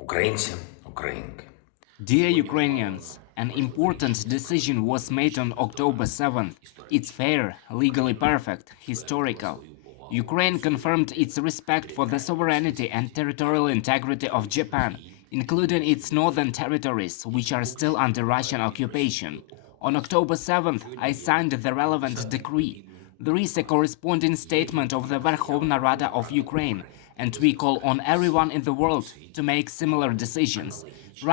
Українці, українки. Dear Ukrainians, an important decision was made on October 7th. It's fair, legally perfect, historical. Ukraine confirmed its respect for the sovereignty and territorial integrity of Japan, including its northern territories, which are still under Russian occupation. On October 7th, I signed the relevant decree. There is a corresponding statement of the Verkhovna Rada of Ukraine, and we call on everyone in the world to make similar decisions.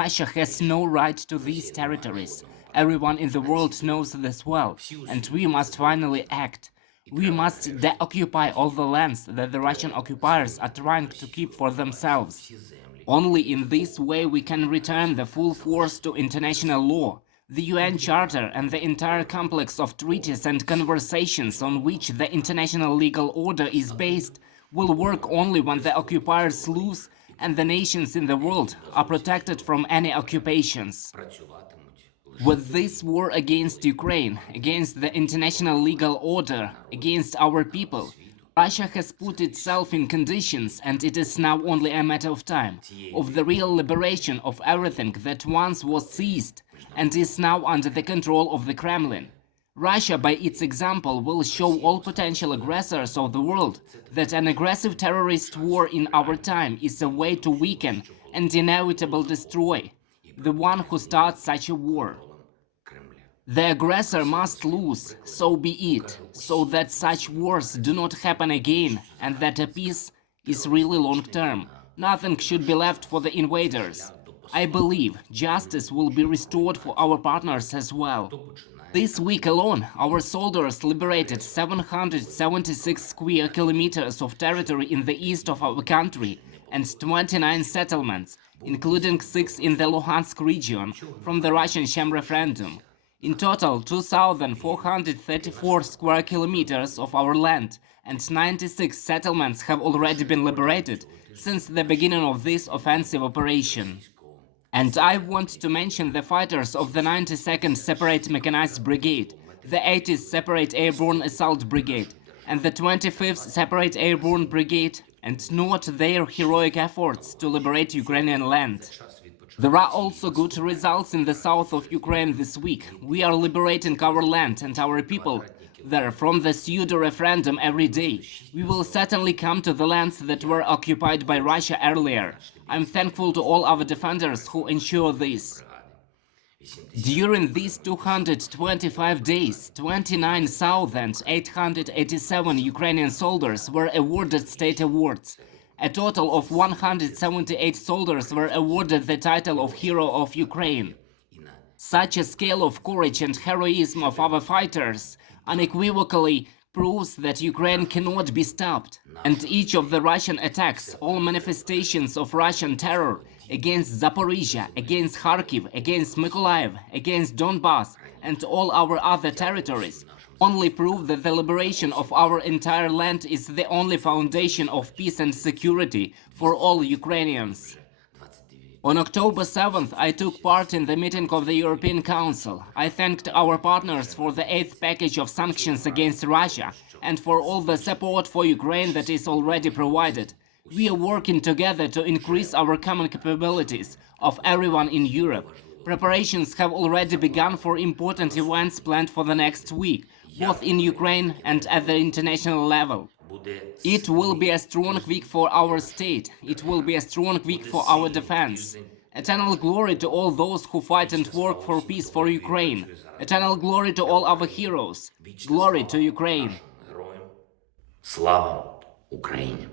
Russia has no right to these territories. Everyone in the world knows this well, and we must finally act. We must de-occupy all the lands that the Russian occupiers are trying to keep for themselves. Only in this way we can return the full force to international law. The UN Charter and the entire complex of treaties and conversations on which the international legal order is based will work only when the occupiers lose and the nations in the world are protected from any occupations. With this war against Ukraine, against the international legal order, against our people, Russia has put itself in conditions, and it is now only a matter of time, of the real liberation of everything that once was seized and is now under the control of the Kremlin. Russia, by its example, will show all potential aggressors of the world that an aggressive terrorist war in our time is a way to weaken and inevitably destroy the one who starts such a war. The aggressor must lose, so be it, so that such wars do not happen again and that a peace is really long-term. Nothing should be left for the invaders. I believe justice will be restored for our partners as well. This week alone, our soldiers liberated 776 square kilometers of territory in the east of our country and 29 settlements, including 6 in the Luhansk region, from the Russian pseudo-referendum. In total, 2,434 square kilometers of our land and 96 settlements have already been liberated since the beginning of this offensive operation. And I want to mention the fighters of the 92nd Separate Mechanized Brigade, the 80th Separate Airborne Assault Brigade, and the 25th Separate Airborne Brigade, and note their heroic efforts to liberate Ukrainian land. There are also good results in the south of Ukraine this week. We are liberating our land and our people there from the pseudo-referendum every day. We will certainly come to the lands that were occupied by Russia earlier. I'm thankful to all our defenders who ensure this. During these 225 days, 29,887 Ukrainian soldiers were awarded state awards. A total of 178 soldiers were awarded the title of Hero of Ukraine. Such a scale of courage and heroism of our fighters unequivocally proves that Ukraine cannot be stopped, and each of the Russian attacks, all manifestations of Russian terror against Zaporizhia, against Kharkiv, against Mykolaiv, against Donbass, and all our other territories, only prove that the liberation of our entire land is the only foundation of peace and security for all Ukrainians. On October 7th, I took part in the meeting of the European Council. I thanked our partners for the 8th package of sanctions against Russia and for all the support for Ukraine that is already provided. We are working together to increase our common capabilities of everyone in Europe. Preparations have already begun for important events planned for the next week, both in Ukraine and at the international level. It will be a strong week for our state. It will be a strong week for our defense. Eternal glory to all those who fight and work for peace for Ukraine. Eternal glory to all our heroes. Glory to Ukraine. Слава Україні!